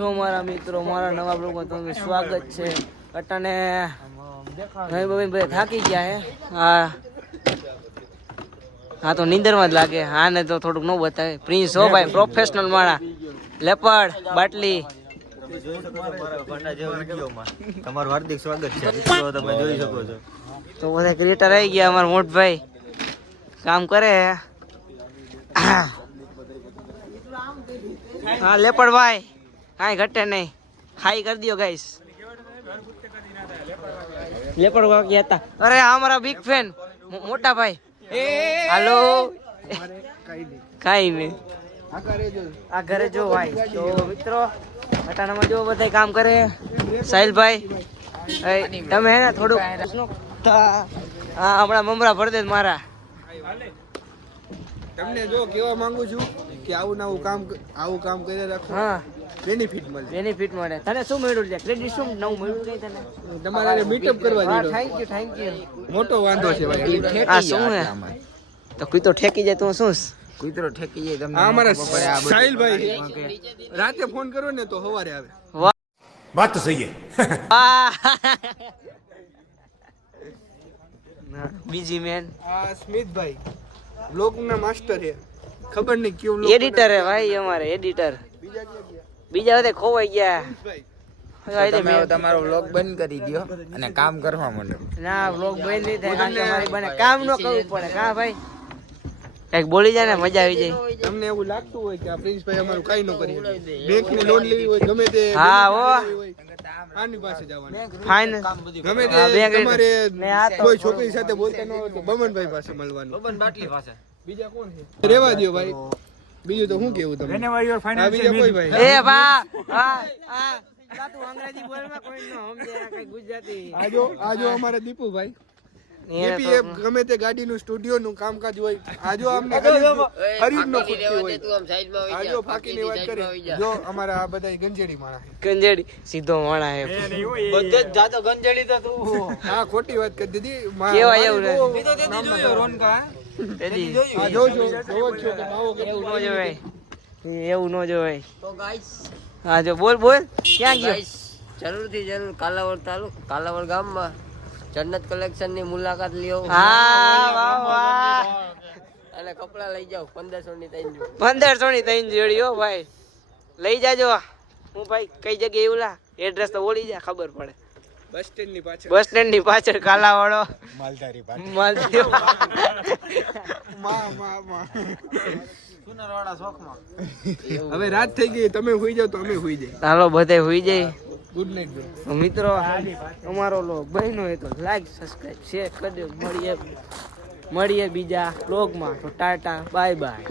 મારા મિત્રો મારા નવા બ્લોગમાં તમારું સ્વાગત છે. અટાને ભાઈ થાકી ગયા હે. હા તો નીંદરમાં જ લાગે. હા ને તો થોડુંક ન બતાવે. પ્રિન્સ હો ભાઈ, પ્રોફેશનલ માણા. લેપડ બાટલી. તમારું હાર્દિક સ્વાગત છે. તમે જોઈ શકો છો. તો બધા ક્રિએટર આવી ગયા. અમારા મોટભાઈ કામ કરે. હા લેપડ ભાઈ કાંઈ ઘટે નહીં. હાઈ કરી દો ગાઈસ. લેપડ વાગી હતા. અરે અમારા બિગ ફેન મોટા ભાઈ. હાલો. કાઈ નહીં. આ ઘરે જો ભાઈ. તો મિત્રો અટાણામાં જો બધા કામ કરે. સાહિલભાઈ તમે હે ને થોડુંક હા હમણાં મમરા ભર દે મારા. તમને જો કેવા માંગુ છું કે આવું કામ કરી રાખો. હા બેનિફિટ મળે. તને શું મળ્યું છે? ક્રેડિટ શું નવું મળ્યું કઈ તને? તમારે મીટઅપ કરવા દીધો. Thank you. મોટો વાંધો છે ભાઈ. આ શું હે? તો કોઈ તો ઠેકી જાય તો શું? કુતરો ઠેકી જાય તમને. આ અમારા સાહિલભાઈ રાતે ફોન કરો ને તો સવારે આવે. વાત તો સહી હે. બીજી મેન આ સ્મિતભાઈ બ્લોગના માસ્ટર છે. ખબર નહીં કેવું એડિટર હે ભાઈ. અમારે એડિટર બીજા બધા ખોવાઈ ગયા. તમારો વ્લોગ બંધ કરી દો અને કામ કરવા માંડો. ના વ્લોગ બંધ નહીં થાય. અમારી બને કામ ન કરવું પડે. કા ભાઈ કઈક બોલી જાય ને મજા આવી જાય. તમને એવું લાગતું હોય કે આ પ્રિન્સભાઈ અમારું કઈ ન કરી બેંક ની લોન લેવી હોય ગમે તે. હા હો આની પાસે જવાનું ફાઇન ગમે તે. તમારે કોઈ છોકરી સાથે બોલતા ન હોય તો બમનભાઈ પાસે મળવાનું. બબન બાટલી પાસે. બીજા કોણ છે? રેવા દો ભાઈ. બીજું તો શું કેવું તમને? બીજા કોઈ ભાઈ એ બા તું અંગ્રેજી બોલમાં કોઈ ન સમજે. કઈ ગુજરાતી. આજો અમારે દીપુભાઈ એપીએફ ગમે તે ગાડીનું સ્ટુડિયોનું કામકાજ હોય. આજો અમને ખરીદનો ખૂટતી હોય. આજો ફાકીની વાત કરી. જો અમારા આ બધા ગંજેડી માણા છે. ગંજેડી સીધો માણા હે. બધે જ જાતો ગંજેડી તો તું. હા ખોટી વાત કરી દીધી. કેવાય એવું રે. ઈ તો તેદી જોયો રોનકા. તેદી જોયું. આ જોજો જોવો છો કે માવો કે એવું ન જોવાય. એવું ન જોવાય. તો ગાઈસ હા જો બોલ ક્યાં ગયો? જરૂરથી જરૂર કાલાવડ ગામમાં જન્નત કલેક્શન ની મુલાકાત લ્યો. હા વાહ વાહ. અને કપડા લઈ જાવ 1500 ની 3 જોડી. 1500 ની 3 જોડી હો ભાઈ. લઈ જાજો. હું ભાઈ કઈ જગ્યાએ એવું એડ્રેસ તો ઓળી જાય ખબર પડે. બસ સ્ટેન્ડ ની પાછળ કાલાવાડો માલધારી સુનરવાડા ચોકમાં. હવે રાત થઈ ગઈ. તમે હુઈ જાવ તો અમે હુઈ જઈએ. હાલો બધે હુઈ જાય. ગુડ નાઈટ મિત્રો. અમારો લોગ બહેનો હોય તો લાઈક સબસ્ક્રાઇબ શેર કરી દો. મળીએ બીજા લોગમાં. તો ટાટા બાય બાય.